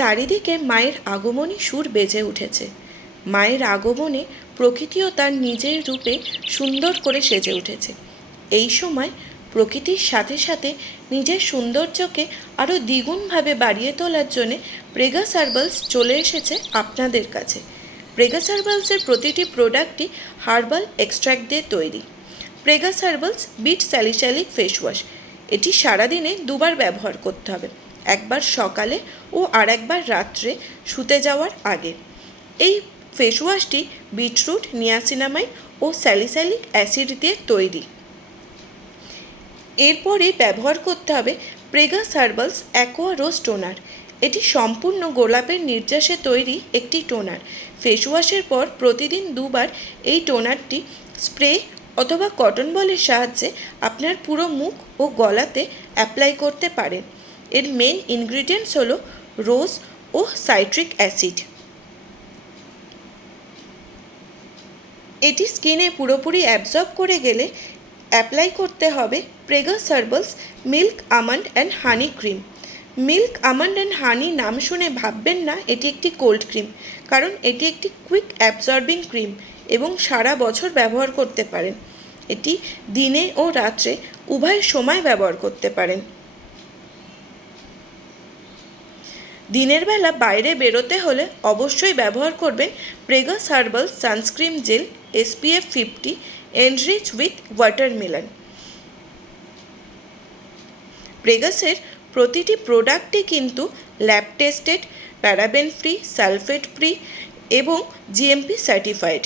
চারিদিকে মায়ের আগমনী সুর বেজে উঠেছে। মায়ের আগমনে প্রকৃতিও তার নিজের রূপে সুন্দর করে সেজে উঠেছে। এই সময় প্রকৃতির সাথে সাথে নিজের সৌন্দর্যকে আরও দ্বিগুণভাবে বাড়িয়ে তোলার জন্যে প্রেগাস হার্বালস চলে এসেছে আপনাদের কাছে। প্রেগাস হার্বালসের প্রতিটি প্রোডাক্টই হার্বাল এক্সট্র্যাক্ট দিয়ে তৈরি। Pregus herbals beet salicylic face wash, এটি সারাদিনে দুবার ব্যবহার করতে হবে, একবার সকালে ও আরেকবার রাত্রে শুতে যাওয়ার আগে। এই ফেস ওয়াশটি বিটরুট, নিয়াসিনামাইড ও স্যালিসাইলিক অ্যাসিড দিয়ে তৈরি। এরপরে ব্যবহার করতে হবে প্রেগাস হার্বালস অ্যাকোয়া রোজ টোনার। এটি সম্পূর্ণ গোলাপের নির্যাসে তৈরি একটি টোনার। ফেস ওয়াশের পর প্রতিদিন দুবার এই টোনারটি স্প্রে অথবা কটন বলের সাহায্যে আপনার পুরো মুখ ও গলাতে অ্যাপ্লাই করতে পারেন। এর মেন ইনগ্রিডিয়েন্টস হলো রোজ ও সাইট্রিক অ্যাসিড। এটি স্কিনে পুরোপুরি অ্যাবজর্ব করে গেলে অ্যাপ্লাই করতে হবে Pregus herbals milk almond and honey cream. Milk almond and honey নাম শুনে ভাববেন না এটি একটি কোল্ড ক্রিম, কারণ এটি একটি কুইক অ্যাবজর্বিং ক্রিম এবং সারা বছর ব্যবহার করতে পারেন। এটি দিনে ও রাত্রে উভয় সময় ব্যবহার করতে পারেন। দিনের বেলা বাইরে বেরোতে হলে অবশ্যই ব্যবহার করবেন Pregus herbals sunscreen gel SPF 50 enrich with watermelon. প্রেগাসের প্রতিটি প্রোডাক্টই কিন্তু lab tested, paraben free, sulphate free এবং GMP সার্টিফাইড।